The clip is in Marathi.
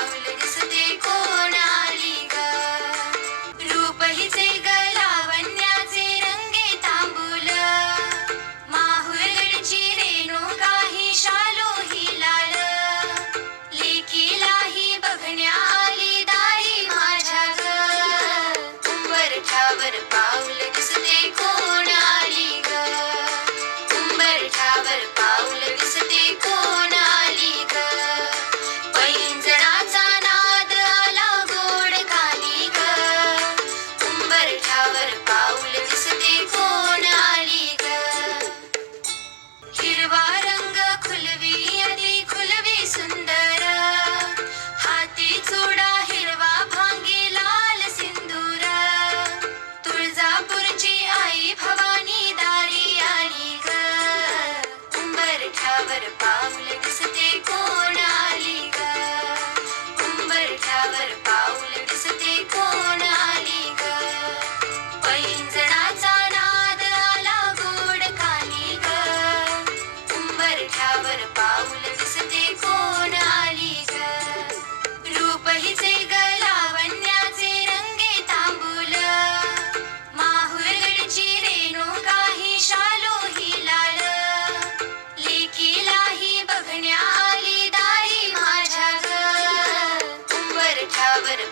पाऊल दिसते कोण आली ग. रूप हिचे ग लावण्याचे रंगे तांबूल, माहुरगडची रेणुका ही शालू ही लाल, लेकीलाही बघण्या आली दारी माझ्या ग. उंबरठ्यावर पाऊल दिसते कोण आली ग. उंबरठ्यावर पाऊल दिसते कोण आली ग. पैंजणाचा नाद आला गोड खाली ग. उंबरठ्यावर पाऊल दिसते कोण आली ग. हिरवा रंग खुलवी अति खुलवी सुंदर, हाती चुडा हिरवा भांगी लाल सिंदूर, तुळजापूरची आई भवानी दारी आली ग. उंबरठ्यावर पाऊल दिसते कोण आली ग. उंबरठ्यावर पाऊल दिसते कोण आली ग. पैंजणाचा नाद आला गोड खाली ग. उंबरठ्यावर पाऊल दिसते कोण आली ग. रूप हिचे ग लावण्याचे रंगे तांबूल, माहुरगडची रेणुका ही शालू ही लाल, लेकीलाही बघण्या आली दारी माझ्या ग. उंबरठ्यावर